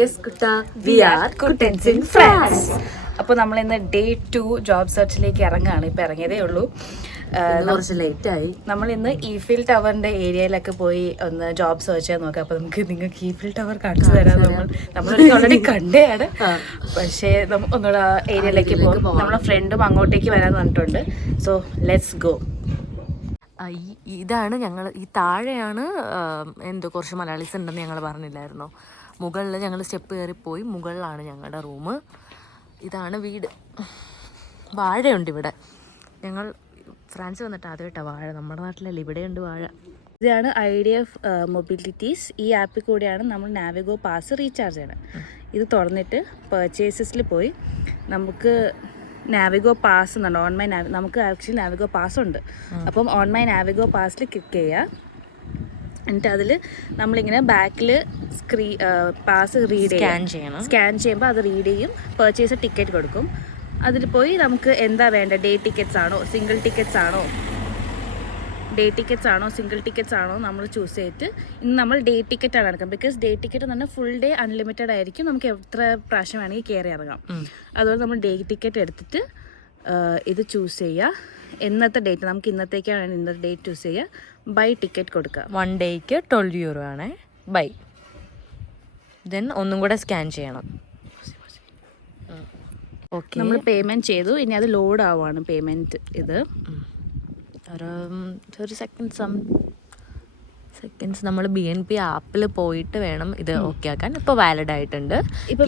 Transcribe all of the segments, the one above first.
Yes കുട്ട, we are കുട്ടൻസ് in France. അപ്പോൾ നമ്മളിന്ന് ഡേ 2 ജോബ് സെർച്ചിലേക്ക് ഇറങ്ങുകയാണ്. ഇപ്പോൾ ഇറങ്ങിയതേ ഉള്ളൂ. കുറച്ച് ലേറ്റായി. നമ്മൾ ഇന്ന് ഈഫിൽ ടവറിന്റെ ഏരിയയിലൊക്കെ പോയി ഒന്ന് ജോബ് സെർച്ച് ചെയ്യാൻ നോക്കാം. അപ്പോൾ നിങ്ങൾക്ക് ഈഫിൽ ടവർ കാണിച്ചു തരാം. നമ്മൾ ഓൾറെഡി കണ്ടതാണ്, പക്ഷേ ഒന്നുകൂടെ ആ ഏരിയയിലേക്ക് പോകും. നമ്മളെ ഫ്രണ്ടും അങ്ങോട്ടേക്ക് വരാൻ പറഞ്ഞിട്ടുണ്ട്. So let's go. ഇതാണ് ഞങ്ങൾ, ഈ താഴെയാണ് എന്തോ കുറച്ച് മലയാളീസ് ഉണ്ടെന്ന് ഞങ്ങൾ പറഞ്ഞില്ലായിരുന്നോ. മുകളിൽ ഞങ്ങൾ സ്റ്റെപ്പ് കയറിപ്പോയി, മുകളിലാണ് ഞങ്ങളുടെ റൂം. ഇതാണ് വീട്. വാഴയുണ്ട് ഇവിടെ. ഞങ്ങൾ ഫ്രാൻസ് വന്നിട്ട് ആദ്യമായിട്ടാണ് വാഴ. നമ്മുടെ നാട്ടിലല്ല, ഇവിടെയുണ്ട് വാഴ. ഇതാണ് ഐഡിയ ഓഫ് മൊബിലിറ്റീസ്. ഈ ആപ്പിൽ കൂടിയാണ് നമ്മൾ നാവിഗോ പാസ് റീചാർജ് ചെയ്യണം. ഇത് തുറന്നിട്ട് പർച്ചേസസിൽ പോയി നമുക്ക് നാവിഗോ പാസ് എന്നുണ്ട്. ഓൺമൈ നമുക്ക് ആക്ച്വലി നാവിഗോ പാസ് ഉണ്ട്. അപ്പം ഓൺമൈ നാവിഗോ പാസിൽ ക്ലിക്ക് ചെയ്യുക. എന്നിട്ട് അതിൽ നമ്മളിങ്ങനെ ബാക്കിൽ പാസ് സ്കാൻ ചെയ്യുമ്പോൾ അത് റീഡ് ചെയ്യും. പർച്ചേസ് ടിക്കറ്റ് കൊടുക്കും. അതിൽ പോയി നമുക്ക് എന്താ വേണ്ട, ഡേ ടിക്കറ്റ്സ് ആണോ സിംഗിൾ ടിക്കറ്റ്സ് ആണോ നമ്മൾ ചൂസ് ചെയ്തിട്ട് ഇന്ന് നമ്മൾ ഡേ ടിക്കറ്റാണ് എടുക്കാം. ബിക്കോസ് ഡേ ടിക്കറ്റ് എന്ന് പറഞ്ഞാൽ ഫുൾ ഡേ അൺലിമിറ്റഡ് ആയിരിക്കും. നമുക്ക് എത്ര പ്രാവശ്യം വേണമെങ്കിൽ കയറി ഇറങ്ങാം. അതുകൊണ്ട് നമ്മൾ ഡേ ടിക്കറ്റ് എടുത്തിട്ട് ഇത് ചൂസ് ചെയ്യുക. എന്നത്തെ ഡേറ്റ്, നമുക്ക് ഇന്നത്തേക്കാണ് ഇന്നത്തെ ഡേറ്റ് ചൂസ് ചെയ്യുക. ബൈ ടിക്കറ്റ് കൊടുക്കുക. 1 ഡേക്ക് 12 euro ആണ് ബൈ. ദെൻ ഒന്നും കൂടെ സ്കാൻ ചെയ്യണം. ഓക്കെ, നമ്മൾ പേയ്മെൻറ്റ് ചെയ്തു. ഇനി അത് ലോഡ് ആവുകയാണ് പേയ്മെൻറ്റ്. ഇത് ഒരു സെക്കൻഡ്സ് നമ്മൾ BNP ആപ്പിൽ പോയിട്ട് വേണം ഇത് ഓക്കെ ആക്കാൻ. ഇപ്പോൾ വാലിഡ് ആയിട്ടുണ്ട്. ഇപ്പോൾ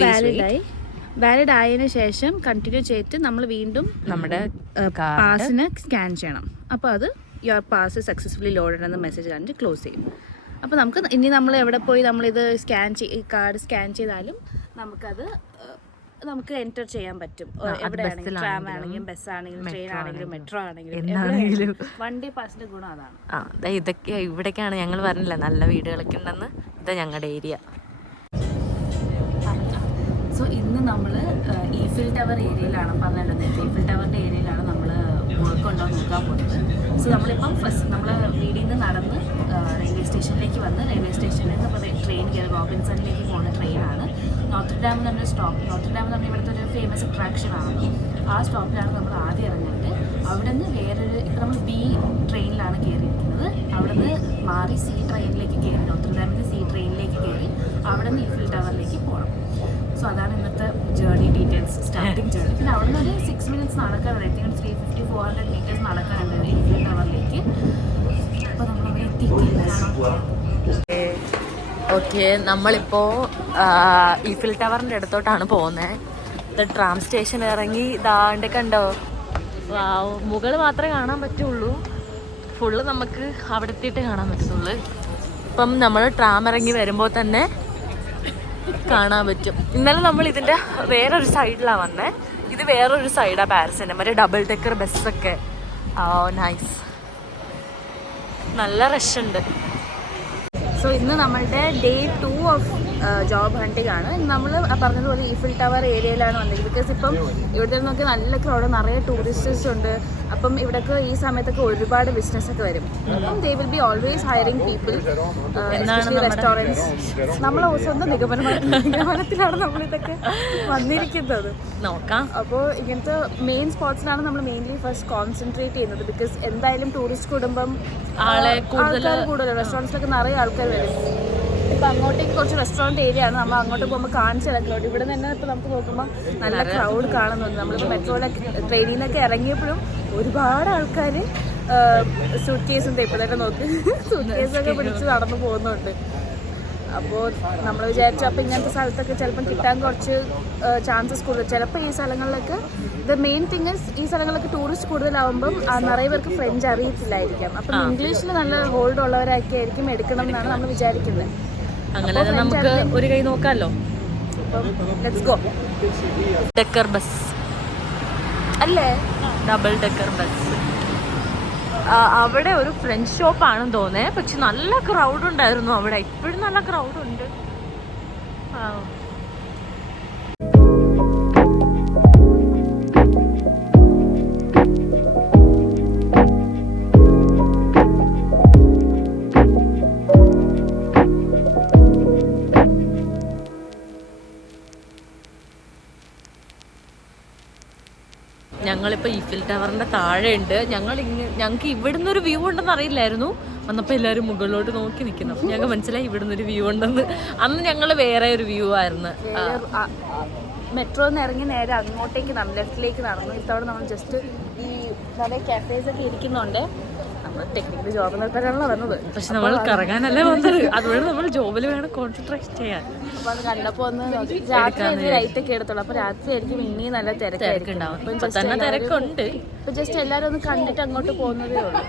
വാലിഡ് ആയതിനു ശേഷം കണ്ടിന്യൂ ചെയ്തിട്ട് നമ്മൾ വീണ്ടും നമ്മുടെ പാസിന് സ്കാൻ ചെയ്യണം. അപ്പോൾ അത് യുവർ പാസ് സക്സസ്ഫുള്ളി ലോഡഡ് എന്ന മെസ്സേജ് കാണിച്ച് ക്ലോസ് ചെയ്യും. അപ്പോൾ നമുക്ക് ഇനി നമ്മൾ എവിടെ പോയി നമ്മളിത് കാർഡ് സ്കാൻ ചെയ്താലും നമുക്ക് എൻറ്റർ ചെയ്യാൻ പറ്റും. എവിടെയാണെങ്കിലും, ട്രാം ആണെങ്കിലും, ബസ് ആണെങ്കിലും, ട്രെയിൻ ആണെങ്കിലും, മെട്രോ ആണെങ്കിലും, വണ്ടി പാസിന്റെ ഗുണം അതാണ്. ഇതൊക്കെ ഇവിടേക്കാണ് ഞങ്ങൾ പറഞ്ഞില്ല നല്ല വീടുകളൊക്കെ ഉണ്ടെന്ന്. ഇതാ ഞങ്ങളുടെ ഏരിയ. സോ ഇന്ന് നമ്മൾ ഈഫിൽ ടവർ ഏരിയയിലാണ് പറഞ്ഞത്. ഈഫിൽ ടവറിൻ്റെ ഏരിയയിലാണ് നമ്മൾ വർക്ക് ഉണ്ടോ നോക്കാൻ പോകുന്നത്. സോ നമ്മളിപ്പം നമ്മൾ വീടിൽ നിന്ന് നടന്ന് റെയിൽവേ സ്റ്റേഷനിലേക്ക് വന്ന്, റെയിൽവേ സ്റ്റേഷനിൽ നിന്ന് ഇപ്പോൾ ട്രെയിൻ കയറി റോബിൻസണിലേക്ക് പോകുന്ന ട്രെയിനാണ്. നോർട്ടർഡാം എന്ന് പറഞ്ഞ സ്റ്റോപ്പ്. നോർട്ടർഡാം എന്ന് പറഞ്ഞാൽ ഇവിടുത്തെ ഒരു ഫേമസ് അട്രാക്ഷൻ ആണ്. ആ സ്റ്റോപ്പിലാണ് നമ്മൾ ആദ്യം ഇറങ്ങിയിട്ട് അവിടെ നിന്ന് വേറൊരു, ഇപ്പോൾ നമ്മൾ B ട്രെയിനിലാണ് കയറിയിരിക്കുന്നത്. അവിടെ നിന്ന് മാറി C ട്രെയിനിലേക്ക് കയറി, നോർട്ടർഡാമിൻ്റെ C ട്രെയിനിലേക്ക് കയറി അവിടെ നിന്ന് ഈഫിൽ ടവറിലേക്ക് പോകണം. സോ അതാണ് ഇന്നത്തെ ജേർണി ഡീറ്റെയിൽസ്, സ്റ്റാർട്ടിങ് ജേർണി. പിന്നെ അവിടെ നിന്ന് ഒരു 6 minutes നടക്കാനുണ്ട്. ഐ തിങ്ക് 350-400 meters നടക്കാനുണ്ട് ഈഫിൽ ടവറിലേക്ക്. അപ്പോൾ നമ്മളവിടെ എത്തിയിട്ടില്ല. ഓക്കെ, നമ്മളിപ്പോൾ ഈഫിൽ ടവറിൻ്റെ അടുത്തോട്ടാണ് പോകുന്നത്. ഇത് ട്രാം സ്റ്റേഷൻ ഇറങ്ങി ഇതാണ്ട് കണ്ടോ. മുകൾ മാത്രമേ കാണാൻ പറ്റുള്ളൂ, ഫുള്ള് നമുക്ക് അവിടെ എത്തിയിട്ട് കാണാൻ പറ്റുള്ളൂ. ഇപ്പം നമ്മൾ ട്രാം ഇറങ്ങി വരുമ്പോൾ തന്നെ കാണാൻ പറ്റും. ഇന്നലെ നമ്മൾ ഇതിൻ്റെ വേറൊരു സൈഡിലാണ് വന്നത്. ഇത് വേറൊരു സൈഡാണ് പാരീസിൻ്റെ. മറ്റേ ഡബിൾ ഡെക്കർ ബസ്സൊക്കെ. നൈസ്, നല്ല റഷ് ഉണ്ട്. സോ ഇന്ന് നമ്മളുടെ ഡേ 2 ഓഫ് ജോബ് ഹണ്ടിങ് ആണ്. നമ്മൾ പറഞ്ഞതുപോലെ ഈഫിൽ ടവർ ഏരിയയിലാണ് വന്നത്. ബിക്കോസ് ഇപ്പം ഇവിടെ നോക്കി നല്ല ക്രൗഡ്, നിറയെ ടൂറിസ്റ്റേഴ്സ് ഉണ്ട്. അപ്പം ഇവിടേക്ക് ഈ സമയത്തൊക്കെ ഒരുപാട് ബിസിനസ്സൊക്കെ വരും. അപ്പം they will be always hiring people, especially restaurants. നമ്മൾ സ്വന്തം നിഗമനത്തിലാണ് നമ്മളിതൊക്കെ വന്നിരിക്കുന്നത്. നോക്കാം. അപ്പോൾ ഇങ്ങനത്തെ മെയിൻ സ്പോട്ട്സിലാണ് നമ്മൾ മെയിൻലി ഫസ്റ്റ് കോൺസെൻട്രേറ്റ് ചെയ്യുന്നത്. ബിക്കോസ് എന്തായാലും ടൂറിസ്റ്റ് കൂടുമ്പം ആൾക്കാർ കൂടുതൽ, റെസ്റ്റോറൻറ്റ്സിലൊക്കെ നിറയെ ആൾക്കാർ വരും. ഇപ്പം അങ്ങോട്ടേക്ക് കുറച്ച് റെസ്റ്റോറൻറ്റ് ഏരിയ ആണ്. നമ്മൾ അങ്ങോട്ട് പോകുമ്പോൾ കാണിച്ചില്ല ക്രൗഡ്. ഇവിടെ തന്നെ ഇപ്പോൾ നമുക്ക് നോക്കുമ്പോൾ നല്ല ക്രൗഡ് കാണുന്നുണ്ട്. നമ്മളിപ്പോൾ മെട്രോയിലൊക്കെ ട്രെയിനിൽ നിന്നൊക്കെ ഇറങ്ങിയപ്പോഴും ഒരുപാട് ആൾക്കാർ സൂട്ട് കേസും ഇപ്പോൾ തന്നെ നോക്ക് സൂട്ട് കേസൊക്കെ പിടിച്ച് നടന്നു പോകുന്നുണ്ട്. അപ്പോൾ നമ്മൾ വിചാരിച്ചു അപ്പോൾ ഇങ്ങനത്തെ സ്ഥലത്തൊക്കെ ചിലപ്പം കിട്ടാൻ കുറച്ച് ചാൻസസ് കൂടുതൽ. ചിലപ്പോൾ ഈ സ്ഥലങ്ങളിലൊക്കെ ദ മെയിൻ തിങ് ഇസ് ഈ സ്ഥലങ്ങളിലൊക്കെ ടൂറിസ്റ്റ് കൂടുതലാവുമ്പം നിറയെ പേർക്ക് ഫ്രഞ്ച് അറിയത്തില്ലായിരിക്കാം. അപ്പം ഇംഗ്ലീഷിൽ നല്ല ഹോൾഡ് ഉള്ളവരൊക്കെ ആയിരിക്കും എടുക്കണം എന്നാണ് നമ്മൾ വിചാരിക്കുന്നത്. അങ്ങനെ നമുക്ക് ഒരു കൈ നോക്കാമല്ലോ. അപ്പം ലെറ്റ്സ് ഗോ. ഡെക്കർ ബസ് അല്ലേ, ഡബിൾ ഡെക്കർ ബസ്. അവിടെ ഒരു ഫ്രഞ്ച് ഷോപ്പാണെന്ന് തോന്നുന്നത്. പക്ഷെ നല്ല ക്രൗഡ് ഉണ്ടായിരുന്നു അവിടെ. ഇപ്പോഴും നല്ല ക്രൗഡ് ഉണ്ട്. ഞങ്ങളിപ്പോൾ ഈഫിൽ ടവറിൻ്റെ താഴെ ഉണ്ട്. ഞങ്ങൾക്ക് ഇവിടുന്ന് ഒരു വ്യൂ ഉണ്ടെന്ന് അറിയില്ലായിരുന്നു. വന്നപ്പോൾ എല്ലാവരും മുകളിലോട്ട് നോക്കി നിൽക്കുന്നു. ഞങ്ങൾക്ക് മനസ്സിലായി ഇവിടുന്ന് ഒരു വ്യൂ ഉണ്ടെന്ന്. അന്ന് ഞങ്ങൾ വേറെ ഒരു വ്യൂ ആയിരുന്നു. മെട്രോന്ന് ഇറങ്ങി നേരെ അങ്ങോട്ടേക്ക് ലെഫ്റ്റിലേക്ക് നടന്നു. ഇത്തവണ നമ്മൾ ജസ്റ്റ് ഈ നിറയെ കാഫേസ് ഒക്കെ ഇരിക്കുന്നുണ്ട്. നമ്മൾ ടെക്നിക്കലി ജോബ് നോക്കാനാണല്ലോ വന്നത്. പക്ഷെ നമ്മൾ കറങ്ങാനല്ല വന്നത്. അതുകൊണ്ട് നമ്മൾ ജോബിൽ വേണം കോൺസെൻട്രേറ്റ് ചെയ്യാൻ. അപ്പോൾ അത് കണ്ടപ്പോൾ ഒന്ന് രാത്രി ലൈറ്റ് ഒക്കെ എടുത്തോളൂ. അപ്പോൾ രാത്രി ആയിരിക്കും ഇനിയും നല്ല തിരക്കുണ്ടാവും. ഇപ്പം തന്നെ തിരക്കുണ്ട്. ഇപ്പം ജസ്റ്റ് എല്ലാവരും ഒന്ന് കണ്ടിട്ട് അങ്ങോട്ട് പോകുന്നതേ ഉള്ളൂ.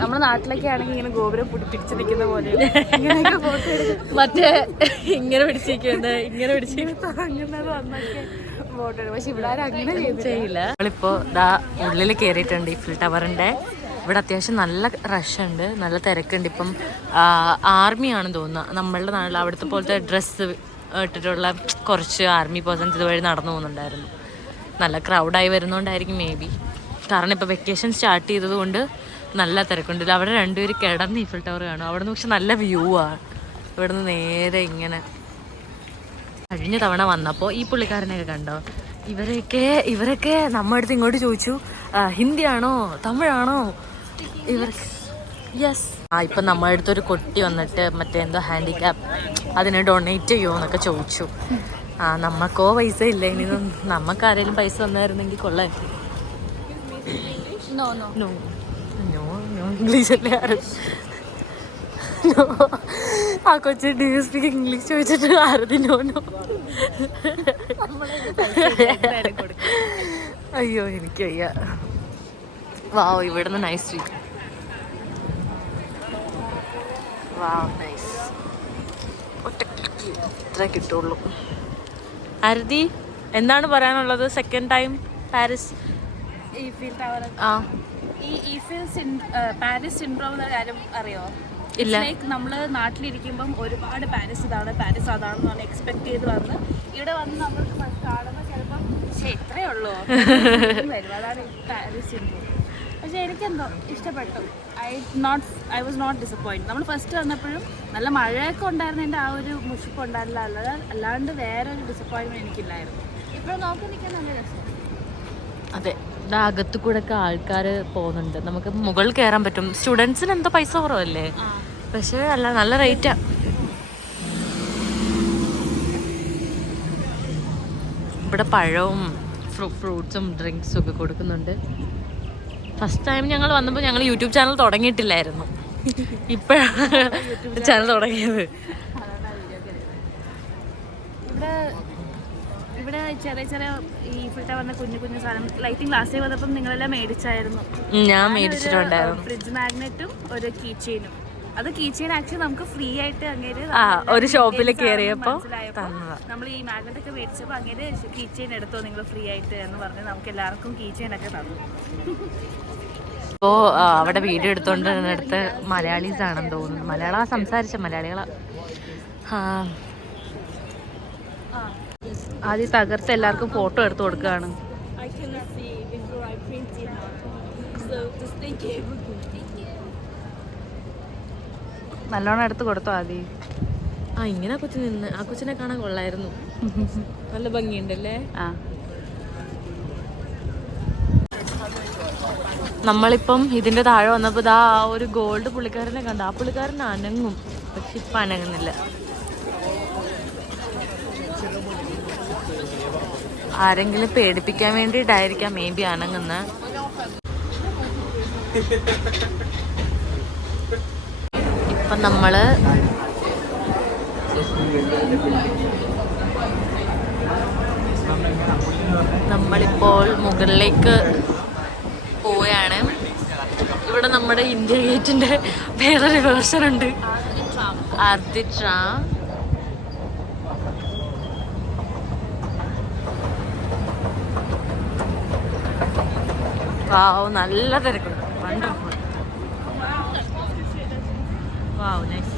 നമ്മുടെ നാട്ടിലൊക്കെ ആണെങ്കിൽ ഇങ്ങനെ ഗോപുരം പിടിച്ചു നിൽക്കുന്ന പോലെ മറ്റേ ഇങ്ങനെ പിടിച്ചിരിക്കുന്നത് ഇങ്ങനെ പക്ഷെ ഇവിടെ ആരും അങ്ങനെ ചെയ്യില്ല. നമ്മളിപ്പോ ഉള്ളിൽ കയറിയിട്ടുണ്ട് ഈഫിൽ ടവറിന്റെ. ഇവിടെ അത്യാവശ്യം നല്ല റഷ് ഉണ്ട്, നല്ല തിരക്കുണ്ട്. ഇപ്പം ആർമിയാണെന്ന് തോന്നുന്നത്. നമ്മളുടെ നാട്ടിൽ അവിടുത്തെ പോലത്തെ ഡ്രസ്സ് ഇട്ടിട്ടുള്ള കുറച്ച് ആർമി പേഴ്സൺസ് ഇതുവഴി നടന്നു പോകുന്നുണ്ടായിരുന്നു. നല്ല ക്രൗഡായി വരുന്നതുകൊണ്ടായിരിക്കും മേ ബി. കാരണം ഇപ്പോൾ വെക്കേഷൻ സ്റ്റാർട്ട് ചെയ്തതുകൊണ്ട് നല്ല തിരക്കുണ്ട്. അവിടെ രണ്ടുപേര് കിടന്ന് ഈഫിൽ ടവർ കാണും. അവിടെ നിന്ന് പക്ഷെ നല്ല വ്യൂ ആണ്. ഇവിടെ നിന്ന് നേരെ ഇങ്ങനെ. കഴിഞ്ഞ തവണ വന്നപ്പോൾ ഈ പുള്ളിക്കാരനെയൊക്കെ കണ്ടോ? ഇവരൊക്കെ നമ്മുടെ അടുത്ത് ഇങ്ങോട്ട് ചോദിച്ചു ഹിന്ദിയാണോ തമിഴാണോ ഇവർക്ക്. യെസ്. ഇപ്പം നമ്മുടെ അടുത്തൊരു കുട്ടി വന്നിട്ട് മറ്റേ എന്തോ ഹാൻഡിക്യാപ്പ് അതിന് ഡൊണേറ്റ് ചെയ്യുമോ എന്നൊക്കെ ചോദിച്ചു. നമുക്കോ പൈസ ഇല്ല. ഇനി നമുക്ക് ആരെങ്കിലും പൈസ തന്നായിരുന്നെങ്കിൽ കൊള്ളാം. ഇംഗ്ലീഷ് അല്ലേ ആരും. ആ കൊച്ചു ഡു യു സ്പീക്ക് ഇംഗ്ലീഷ് ചോദിച്ചിട്ട് ആരതി നോനോ. അയ്യോ എനിക്ക് വയ്യ. വാവ്, ഇവിടുന്ന് നൈസ് വ്യൂ. Wow nice. ഇത്ര കിട്ടുള്ളൂ. ആരതി എന്താണ് പറയാനുള്ളത്? Second time Paris. ഈഫിൽ ടവർ. ഈ ഈഫിൽ പാരീസ് സിൻഡ്രോം എന്ന കാര്യം അറിയോ? ഇല്ല. നമ്മൾ നാട്ടിലിരിക്കുമ്പം ഒരുപാട് പാരീസ് ഇതാണ് പാരീസ് അതാണെന്ന് പറഞ്ഞ് എക്സ്പെക്ട് ചെയ്ത് വന്ന് ഇവിടെ വന്ന് നമ്മൾ കാണുമ്പോൾ ചിലപ്പം ഇത്രയേ ഉള്ളൂ വരും. അതാണ് പാരീസ് സിൻഡ്രോം. പക്ഷെ എനിക്കെന്തോ ഇഷ്ടപ്പെട്ടു. I was not disappoint. നമ്മൾ ഫസ്റ്റ് വന്നപ്പോഴും നല്ല മഴയൊക്കെ ഉണ്ടായിരുന്നതിൻ്റെ ആ ഒരു മുഷിപ്പ് ഉണ്ടായിരുന്നില്ല. അല്ലാണ്ട് വേറെ ഒരു ഡിസപ്പോയിൻമെൻറ്റ് എനിക്കില്ലായിരുന്നു. ഇപ്പോഴും നോക്കി നിൽക്കാൻ നല്ല രസം. അതെ, അകത്തു കൂടെ ഒക്കെ ആൾക്കാർ പോകുന്നുണ്ട്. നമുക്ക് മുകളിൽ കയറാൻ പറ്റും. സ്റ്റുഡൻസിന് എന്തോ പൈസ കുറവല്ലേ, പക്ഷേ അല്ല നല്ല റേറ്റാ. ഇവിടെ പഴവും ഫ്രൂട്ട്സും ഡ്രിങ്ക്സും ഒക്കെ കൊടുക്കുന്നുണ്ട്. ഫസ്റ്റ് ടൈം ഞങ്ങൾ വന്നപ്പോൾ ഞങ്ങൾ യൂട്യൂബ് ചാനൽ തുടങ്ങിയിട്ടില്ലായിരുന്നു. ഇപ്പോഴാണ് ചാനൽ തുടങ്ങിയത്. ഇവിടെ ചെറിയ ചെറിയ ഈ ഫുഡ് വന്ന കുഞ്ഞു കുഞ്ഞു സാധനം ലൈറ്റിംഗ് ലാസ്റ്റ് ടൈം വന്നപ്പം നിങ്ങളെല്ലാം മേടിച്ചായിരുന്നു. ഞാൻ മേടിച്ചിട്ടുണ്ടായിരുന്നു. ഫ്രിഡ്ജ് മാഗ്നറ്റും ഒരു കീ ചെയിനും. അത് കീ ചെയിൻ ആക്ച്വലി നമുക്ക് ഫ്രീ ആയിട്ട് അങ്ങേര് ഒരു ഷോപ്പിൽ കയറിയപ്പോൾ നമ്മൾ ഈ മാഗ്നറ്റ് ഒക്കെ മേടിച്ചപ്പോൾ അങ്ങേര് കീ ചെയിൻ എടുത്തോ നിങ്ങൾ ഫ്രീ ആയിട്ട് എന്ന് പറഞ്ഞ് നമുക്ക് എല്ലാവർക്കും കീ ചെയിൻ ഒക്കെ തന്നു. അപ്പോൾ അവിടെ വീഡിയോ എടുത്തോണ്ടിരുന്നിടത്ത് മലയാളീസ് ആണെന്ന് തോന്നുന്നു. മലയാള സംസാരിച്ച മലയാളികളാ. ആദ്യം തകർത്ത് എല്ലാവർക്കും ഫോട്ടോ എടുത്ത് കൊടുക്കുകയാണ്. നല്ലോണം എടുത്ത് കൊടുത്തോ ആദ്യം. ഇങ്ങനെ കൊച്ചു നിന്ന് ആ കൊച്ചിനെ കാണാൻ കൊള്ളായിരുന്നു. നല്ല ഭംഗിയുണ്ടല്ലേ. നമ്മളിപ്പം ഇതിന്റെ താഴെ വന്നപ്പോൾ ആ ഒരു ഗോൾഡ് പുള്ളിക്കാരനെ കണ്ട. ആ പുള്ളിക്കാരൻ അനങ്ങും, പക്ഷെ ഇപ്പം അനങ്ങുന്നില്ല. ആരെങ്കിലും പേടിപ്പിക്കാൻ വേണ്ടിയിട്ടായിരിക്കാം മേ ബി അനങ്ങുന്ന. ഇപ്പം നമ്മളിപ്പോൾ മുകളിലേക്ക് പോവുകയാണ്. ഇവിടെ നമ്മുടെ ഇന്ത്യ ഗേറ്റിന്റെ വേറൊരു വേർഷൻ ഉണ്ട്, ആർദിട്രാം. വാവ്, നല്ല തിരക്കുണ്ട്. വണ്ടർഫുൾ. Wow nice.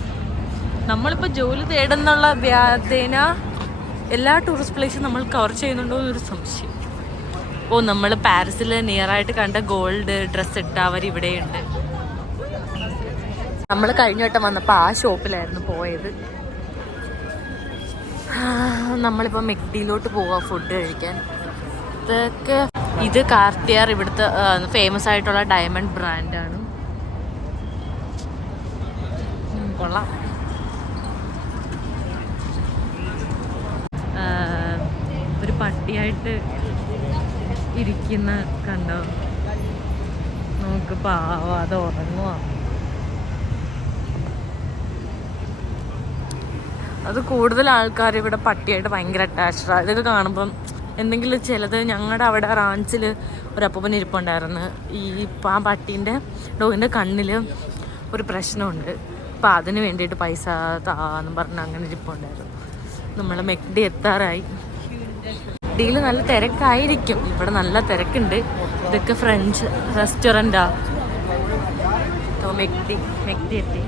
നമ്മളിപ്പോൾ ജോലി തേടുന്നുള്ള വ്യാധേന എല്ലാ ടൂറിസ്റ്റ് പ്ലേസും നമ്മൾ കവർ ചെയ്യുന്നുണ്ടോ എന്നൊരു സംശയം. നമ്മൾ പാരീസിൽ നിയറായിട്ട് കണ്ട ഗോൾഡ് ഡ്രസ്സ് ഇട്ടവർ ഇവിടെയുണ്ട്. നമ്മൾ കഴിഞ്ഞ വട്ടം വന്നപ്പോൾ ആ ഷോപ്പിലായിരുന്നു പോയത്. നമ്മളിപ്പോൾ മെക്ഡിയിലോട്ട് പോവാം ഫുഡ് കഴിക്കാൻ. ഇതൊക്കെ ഇത് കാർട്ടിയർ ഇവിടുത്തെ ഫേമസ് ആയിട്ടുള്ള ഡയമണ്ട് ബ്രാൻഡാണ്. കൊള്ളാം. ഒരു പട്ടിയായിട്ട് ഇരിക്കുന്ന കണ്ടോ, നോക്ക് പാവ, അത് ഉറങ്ങുക. അത് കൂടുതൽ ആൾക്കാർ ഇവിടെ പട്ടിയായിട്ട് ഭയങ്കര അറ്റാച്ച്ഡാണ്. ഇതൊക്കെ കാണുമ്പം എന്തെങ്കിലും ചിലത് ഞങ്ങളുടെ അവിടെ റാഞ്ചിൽ ഒരു അപ്പൂപ്പൻ ഇരിപ്പുണ്ടായിരുന്നു. ആ പട്ടീൻ്റെ ഡോഗിൻ്റെ കണ്ണിൽ ഒരു പ്രശ്നമുണ്ട്. അപ്പം അതിന് വേണ്ടിയിട്ട് പൈസ താന്നും പറഞ്ഞ് അങ്ങനെ ഇരിപ്പുണ്ടായിരുന്നു. നമ്മളെ മെക്ഡി എത്താറായി. മെക്ഡിയിൽ നല്ല തിരക്കായിരിക്കും. ഇവിടെ നല്ല തിരക്കുണ്ട്. ഇതൊക്കെ ഫ്രഞ്ച് റെസ്റ്റോറൻറ്റാ. മെക്ഡി എത്തി.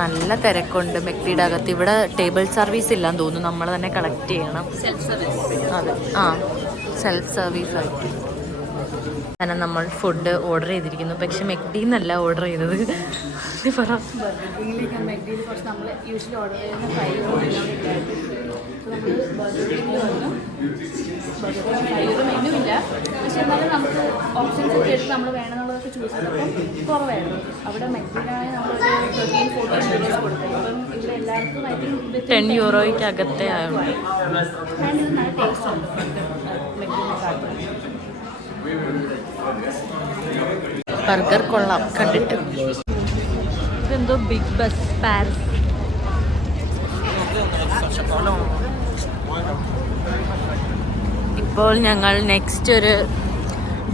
നല്ല തിരക്കുണ്ട് മെക്ഡിയുടെ അകത്ത്. ഇവിടെ ടേബിൾ സർവീസ് ഇല്ലാന്ന് തോന്നുന്നു, നമ്മൾ തന്നെ കളക്ട് ചെയ്യണം. അതെ, സെൽഫ് സർവീസ് ആയിട്ട് അങ്ങനെ നമ്മൾ ഫുഡ് ഓർഡർ ചെയ്തിരിക്കുന്നു. പക്ഷെ മെക്ഡിന്നല്ല ഓർഡർ ചെയ്തത്. മെക്ഡിയിൽ കുറച്ച് നമ്മൾ യൂഷ്വലി ഓർഡർ ചെയ്യുന്ന ഫ്രൈഡ് മെനു ഇല്ല. പക്ഷെ എന്നാലും നമുക്ക് ഓപ്ഷൻസ് ഒക്കെ എടുത്ത് നമ്മൾ വേണമെന്നുള്ളതൊക്കെ ചൂസ് ചെയ്തപ്പോൾ കുറവായിരുന്നു. അവിടെ മെക്ഡിനാണെങ്കിൽ നമ്മളൊരു 13-14 euros കൊടുത്തത്. ഇപ്പം ഇവിടെ എല്ലാവർക്കും ഐ തിങ്ക് 10 യൂറോയ്ക്ക് അകത്തെ ആയുണ്ട്. ആൻഡ് ഇത് നല്ല ടേസ്റ്റ് ഉണ്ട് മെക്ഡിനെക്കാട്ടും. ബർഗർ കൊള്ളാം കണ്ടിട്ട്. ഇതെന്തോ ബിഗ് ബസ് പാരീസ്. ഇപ്പോൾ ഞങ്ങൾ നെക്സ്റ്റ് ഒരു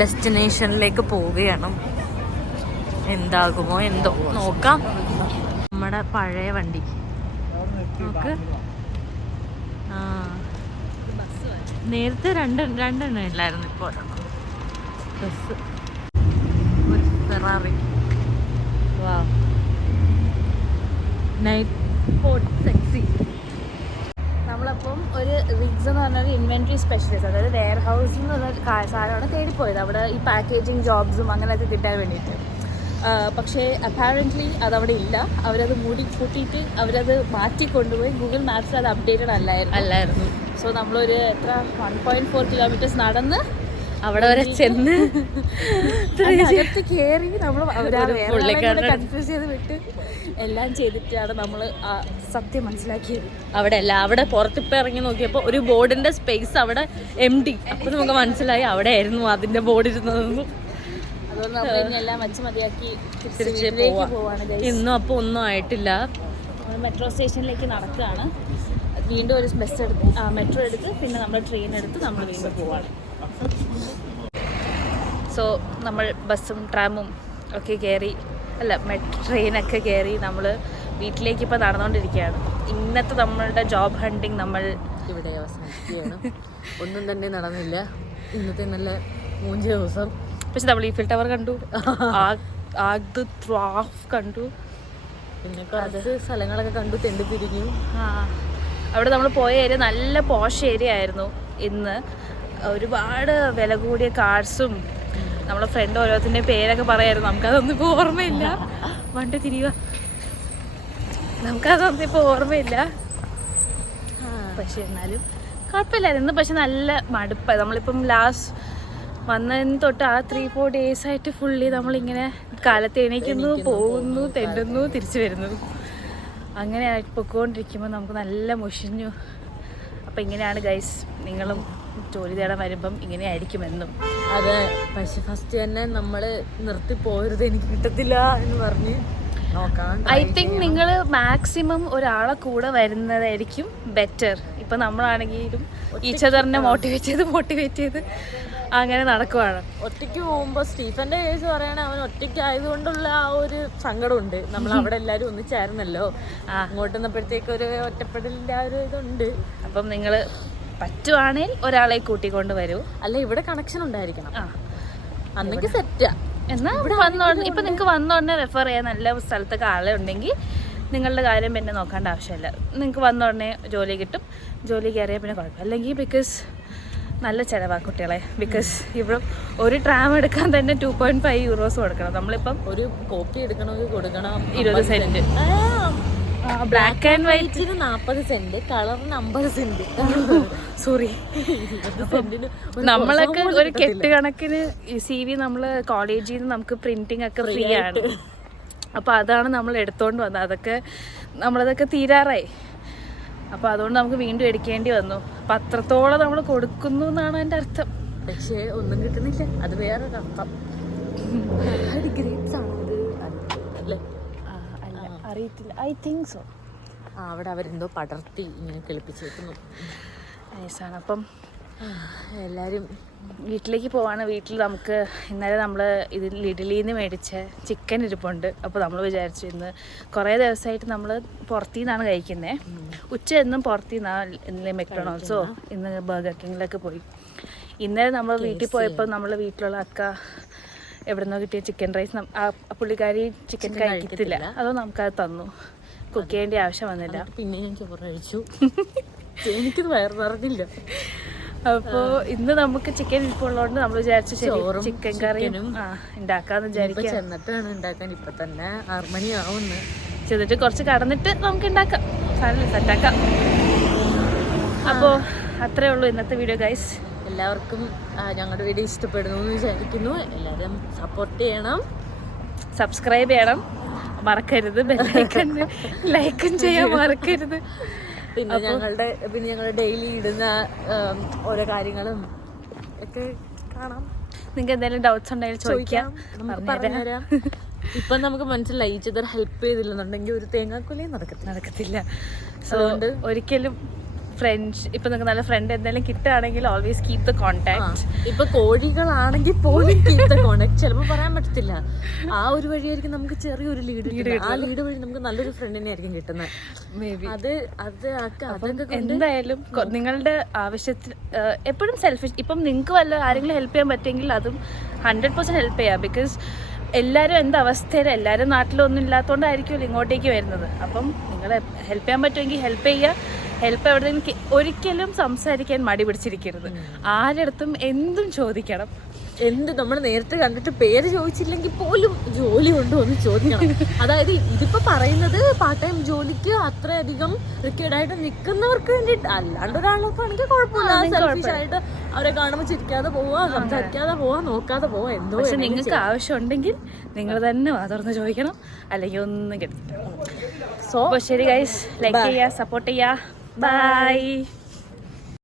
ഡെസ്റ്റിനേഷനിലേക്ക് പോവുകയാണ്. എന്താകുമോ എന്തോ നോക്കാം. നമ്മുടെ പഴയ വണ്ടി നോക്ക്. നേരത്തെ രണ്ടെണ്ണം ഇല്ലായിരുന്നു, ഇപ്പോൾ ബസ്. ഒരു ഫെറാറി. വാ, നൈറ്റ് സ്പോട്ട് സെക്സി. നമ്മളപ്പം ഒരു റിഗ്സ് എന്ന് പറഞ്ഞൊരു ഇൻവെൻട്രി സ്പെഷ്യലിസ്റ്റ്, അതായത് വെയർ ഹൗസിൽ നിന്നുള്ള സാധനമാണ് തേടിപ്പോയത്. അവിടെ ഈ പാക്കേജിങ് ജോബ്സും അങ്ങനെയൊക്കെ കിട്ടാൻ വേണ്ടിയിട്ട്. പക്ഷേ അപ്പാരൻ്റ്ലി അതവിടെ ഇല്ല. അവരത് കൂട്ടിയിട്ട് അവരത് മാറ്റിക്കൊണ്ടുപോയി. ഗൂഗിൾ മാപ്സിൽ അത് അപ്ഡേറ്റഡ് അല്ലായിരുന്നു. സോ നമ്മളൊരു 1.4 കിലോമീറ്റേഴ്സ് നടന്ന് അവിടെ വരെ ചെന്ന് അകത്ത് കയറി നമ്മൾ കൺഫ്യൂസ് ചെയ്ത് വിട്ട് എല്ലാം ചെയ്തിട്ടാണ് നമ്മൾ സത്യം മനസ്സിലാക്കിയത്. അവിടെ അല്ല, അവിടെ പുറത്തിപ്പോൾ ഇറങ്ങി നോക്കിയപ്പോൾ ഒരു ബോർഡിന്റെ സ്പേസ് അവിടെ എംപ്റ്റി. അപ്പോൾ നമുക്ക് മനസ്സിലായി അവിടെ ആയിരുന്നു അതിന്റെ ബോർഡ് ഇരുന്നതെന്ന്. അതുകൊണ്ട് നമ്മൾ ഇനി എല്ലാം വെച്ച് മതിയാക്കി തിരിച്ച് പോവാണ്. ഇന്നും അപ്പോൾ ഒന്നും ആയിട്ടില്ല. മെട്രോ സ്റ്റേഷനിലേക്ക് നടക്കുകയാണ്. വീണ്ടും ഒരു മെട്രോ എടുത്ത് പിന്നെ നമ്മൾ ട്രെയിൻ എടുത്ത് നമ്മൾ വീണ്ടും പോവാണ്. സോ നമ്മൾ ബസ്സും ട്രാമും ഒക്കെ കയറി, ട്രെയിനൊക്കെ കയറി നമ്മൾ വീട്ടിലേക്ക് ഇപ്പോൾ നടന്നുകൊണ്ടിരിക്കുകയാണ്. ഇന്നത്തെ നമ്മളുടെ ജോബ് ഹണ്ടിങ് നമ്മൾ ഇവിടെ അവസാനിക്കുകയാണ്. ഒന്നും തന്നെ നടന്നില്ല ഇന്നത്തെ നല്ല 3 ദിവസം. പക്ഷെ നമ്മൾ ഈഫിൽ ടവർ കണ്ടു, ആഗ് ത്രാഫ് കണ്ടു, പിന്നെ കുറച്ച് സ്ഥലങ്ങളൊക്കെ കണ്ടു, തെണ്ടി തിരിഞ്ഞു. അവിടെ നമ്മൾ പോയ ഏരിയ നല്ല പോഷ് ഏരിയ ആയിരുന്നു. ഇന്ന് ഒരുപാട് വില കൂടിയ കാർസും നമ്മളെ ഫ്രണ്ട് ഓരോത്തിൻ്റെ പേരൊക്കെ പറയായിരുന്നു. നമുക്കതൊന്നും ഇപ്പോൾ ഓർമ്മയില്ല. വണ്ടി തിരിയുക, നമുക്കതൊന്നും ഇപ്പോൾ ഓർമ്മയില്ല. പക്ഷെ എന്നാലും കുഴപ്പമില്ലായിരുന്നു. പക്ഷെ നല്ല മടുപ്പായി. നമ്മളിപ്പം ലാസ്റ്റ് വന്നതിന് തൊട്ട് ആ 3-4 ഡേയ്സ് ആയിട്ട് ഫുള്ളി നമ്മളിങ്ങനെ കാലത്ത് എണീക്കുന്നു, പോകുന്നു, തെണ്ടുന്നു, തിരിച്ചു വരുന്നു, അങ്ങനെ പൊയ്ക്കൊണ്ടിരിക്കുമ്പോൾ നമുക്ക് നല്ല മുഷിഞ്ഞു. അപ്പം ഇങ്ങനെയാണ് ഗൈസ്, നിങ്ങളും ജോലി തേടാൻ വരുമ്പം ഇങ്ങനെ ആയിരിക്കുമെന്നും. അതെ, പക്ഷെ ഫസ്റ്റ് തന്നെ നമ്മൾ നിർത്തി പോരുത്, എനിക്ക് കിട്ടത്തില്ല എന്ന് പറഞ്ഞ് നോക്കാം. ഐ തിങ്ക് നിങ്ങൾ മാക്സിമം ഒരാളെ കൂടെ വരുന്നതായിരിക്കും ബെറ്റർ. ഇപ്പം നമ്മളാണെങ്കിലും ഈച്ച് അതറിനെ മോട്ടിവേറ്റ് ചെയ്ത് അങ്ങനെ നടക്കുവാണ്. ഒറ്റയ്ക്ക് പോകുമ്പോൾ സ്റ്റീഫന്റെ കേസ് പറയണേ, അവൻ ഒറ്റയ്ക്ക് ആയതുകൊണ്ടുള്ള ആ ഒരു സങ്കടമുണ്ട്. നമ്മൾ അവിടെ എല്ലാവരും ഒന്നിച്ചായിരുന്നല്ലോ, അങ്ങോട്ട് വന്നപ്പോഴത്തേക്ക് ഒരു ഒറ്റപ്പെടലിൻ്റെ ആ ഒരു ഇതുണ്ട്. അപ്പം നിങ്ങൾ പറ്റുവാണെങ്കിൽ ഒരാളെ കൂട്ടിക്കൊണ്ട് വരൂ. അല്ല, ഇവിടെ കണക്ഷൻ ഉണ്ടായിരിക്കണം, അന്നെങ്കിൽ സെറ്റാ. എന്നാൽ ഇപ്പം നിങ്ങൾക്ക് വന്നോടനെ റെഫർ ചെയ്യാൻ നല്ല സ്ഥലത്തൊക്കെ ആളെ ഉണ്ടെങ്കിൽ നിങ്ങളുടെ കാര്യം പിന്നെ നോക്കേണ്ട ആവശ്യമില്ല. നിങ്ങൾക്ക് വന്നോടനെ ജോലി കിട്ടും. ജോലി കയറിയാൽ പിന്നെ കുഴപ്പം. അല്ലെങ്കിൽ ബിക്കോസ് നല്ല ചിലവാ കുട്ടികളെ. ബിക്കോസ് ഇവിടെ ഒരു ട്രാം എടുക്കാൻ തന്നെ 2.5 euros കൊടുക്കണം. നമ്മളിപ്പം ഒരു കോപ്പി എടുക്കണമെങ്കിൽ കൊടുക്കണം 20 സെൻറ്റ്. ബ്ലാക്ക് ആൻഡ് വൈറ്റ് വൈറ്റിന് 40 സെന്റ്, കളറിന് 50 സെന്റ്. സോറി. നമ്മളൊക്കെ ഒരു കെട്ടുകണക്കിന് CV നമ്മള് കോളേജിൽ നിന്ന് നമുക്ക് പ്രിന്റിംഗ് ഒക്കെ ഫ്രീ ആണ്. അപ്പോൾ അതാണ് നമ്മൾ എടുത്തോണ്ട് വന്നത്. നമ്മളതൊക്കെ തീരാറായി. അപ്പോൾ അതുകൊണ്ട് നമുക്ക് വീണ്ടും എടുക്കേണ്ടി വന്നു. അപ്പം അത്രത്തോളം നമ്മൾ കൊടുക്കുന്നു എന്നാണ് എൻ്റെ അർത്ഥം. പക്ഷേ ഒന്നും കിട്ടുന്നില്ല, അത് വേറൊരു അർത്ഥം. ഗ്രേപ്സ് ആണ് അല്ലേ? അല്ല, അറിയത്തില്ല. I think so. അവിടെ അവരെന്തോ പടർത്തി ഇങ്ങനെ കിളിപ്പിച്ചേക്കുന്നു. നൈസാണ്. അപ്പം എല്ലാവരും വീട്ടിലേക്ക് പോവാണ്. വീട്ടിൽ നമുക്ക് ഇന്നലെ നമ്മൾ ലിഡിലിൽ നിന്ന് മേടിച്ച ചിക്കൻ ഇരിപ്പുണ്ട്. അപ്പോൾ നമ്മൾ വിചാരിച്ചു ഇന്ന് കുറേ ദിവസമായിട്ട് നമ്മൾ പുറത്തു നിന്നാണ് കഴിക്കുന്നത്. ഉച്ച എന്നും പുറത്തു നിന്നാണ്. ഇന്നലെ മെക്ഡൊണാൾഡ്സോ ഇന്ന് ബർഗർ കിങ്ങിലൊക്കെ പോയി. ഇന്നലെ നമ്മൾ വീട്ടിൽ പോയപ്പോൾ നമ്മളെ വീട്ടിലുള്ള അക്ക എവിടെ നിന്നോ കിട്ടിയ ചിക്കൻ റൈസ് പുള്ളിക്കാരി ചിക്കൻ കഴിക്കത്തില്ല. അതോ നമുക്കത് തന്നു. കുക്ക് ചെയ്യേണ്ട ആവശ്യം വന്നില്ല. പിന്നെ ഞാൻ ചോറ് കഴിച്ചു. എനിക്കത് വയറ് നിറഞ്ഞില്ല. അപ്പോൾ ഇന്ന് നമുക്ക് ചിക്കൻ ഇരിപ്പുള്ളതുകൊണ്ട് നമ്മൾ വിചാരിച്ചു ചിക്കൻ കറിയും ഉണ്ടാക്കാന്ന് വിചാരിക്കാം. ചെന്നിട്ടാണ് ഉണ്ടാക്കാൻ. ഇപ്പൊ തന്നെ 6 മണിയാവുന്നു. ചെന്നിട്ട് കുറച്ച് കടന്നിട്ട് നമുക്ക് ഉണ്ടാക്കാം, സാധനം സെറ്റാക്കാം. അപ്പോൾ അത്രേ ഉള്ളൂ ഇന്നത്തെ വീഡിയോ ഗൈസ്. എല്ലാവർക്കും ഞങ്ങളുടെ വീഡിയോ ഇഷ്ടപ്പെടുന്നു എന്ന് വിചാരിക്കുന്നു. എല്ലാവരും സപ്പോർട്ട് ചെയ്യണം, സബ്സ്ക്രൈബ് ചെയ്യണം, മറക്കരുത്. ബെല്ലൈക്കൺ ലൈക്കും ചെയ്യാൻ മറക്കരുത്. പിന്നെ ഞങ്ങളുടെ ഡെയിലി ഇടുന്ന ഓരോ കാര്യങ്ങളും ഒക്കെ കാണാം. നിങ്ങൾക്ക് എന്തെങ്കിലും ഡൗട്ട്സ് ഉണ്ടെങ്കിൽ ചോദിക്കാം, പറഞ്ഞുതരാം. ഇപ്പം നമുക്ക് മനസ്സിലായി ഈച്ചതർ ഹെൽപ്പ് ചെയ്തില്ലെന്നുണ്ടെങ്കിൽ ഒരു തേങ്ങാക്കൊലയും നടക്കത്തില്ല. സോ ഒരിക്കലും ഇപ്പൊ നിങ്ങൾക്ക് നല്ല ഫ്രണ്ട് എന്തെങ്കിലും കിട്ടുകയാണെങ്കിൽ ഓൾവേസ് കീപ് ദ കോണ്ടാക്ട്. ഇപ്പൊ കോഴികളാണെങ്കിൽ പോലും കീപ് ദ കോണ്ടാക്ട്. ചിലപ്പോൾ പറയാൻ പറ്റത്തില്ല, ആ ഒരു വഴിയായിരിക്കും നമുക്ക് ചെറിയൊരു ലീഡ്. ആ ലീഡ് വഴി നമുക്ക് നല്ലൊരു ഫ്രണ്ടിനെ ആയിരിക്കും കിട്ടുന്നത്. മേ ബി എന്തായാലും നിങ്ങളുടെ ആവശ്യത്തിന് എപ്പോഴും സെൽഫിഷ്. ഇപ്പം നിങ്ങൾക്ക് വല്ല ആരെങ്കിലും ഹെൽപ്പ് ചെയ്യാൻ പറ്റുമെങ്കിൽ അതും 100% ഹെൽപ്പ് ചെയ്യാം. ബിക്കോസ് എല്ലാവരും എന്താ അവസ്ഥയിൽ, എല്ലാവരും നാട്ടിലൊന്നും ഇല്ലാത്തതുകൊണ്ടായിരിക്കുമല്ലോ ഇങ്ങോട്ടേക്ക് വരുന്നത്. അപ്പം നിങ്ങൾ ഹെൽപ്പ് ചെയ്യാൻ പറ്റുമെങ്കിൽ ഹെൽപ്പ് ചെയ്യുക. ഹെൽപ്പ് എവിടെ ഒരിക്കലും സംസാരിക്കാൻ മടി പിടിച്ചിരിക്കരുത്. ആരടുത്തും എന്തും ചോദിക്കണം. നമ്മൾ നേരത്തെ കണ്ടിട്ട് പേര് ചോദിച്ചില്ലെങ്കിൽ പോലും ജോലി ഉണ്ടോ എന്ന് ചോദിക്കണം. അതായത് ഇതിപ്പോ പറയുന്നത് പാർട്ട് ടൈം ജോലിക്ക് അത്രയധികം റിക്വയർഡായിട്ട് നിൽക്കുന്നവർക്ക് വേണ്ടിയിട്ട്. അല്ലാണ്ട് ഒരാളൊക്കെ ആണെങ്കിൽ കുഴപ്പമില്ല, സെൽഫിഷ് ആയിട്ട് അവരെ കാണുമ്പോൾ ചിരിക്കാതെ പോവാ, സംസാരിക്കാതെ പോവാ, നോക്കാതെ പോവാ. എന്തോ പക്ഷെ നിങ്ങൾക്ക് ആവശ്യമുണ്ടെങ്കിൽ നിങ്ങൾ തന്നെ തുറന്ന് ചോദിക്കണം, അല്ലെങ്കിൽ ഒന്നും കിട്ടില്ല. സോ ശരി ഗൈസ്, ലൈക്ക് ചെയ്യുക, സപ്പോർട്ട് ചെയ്യുക. ബൈ.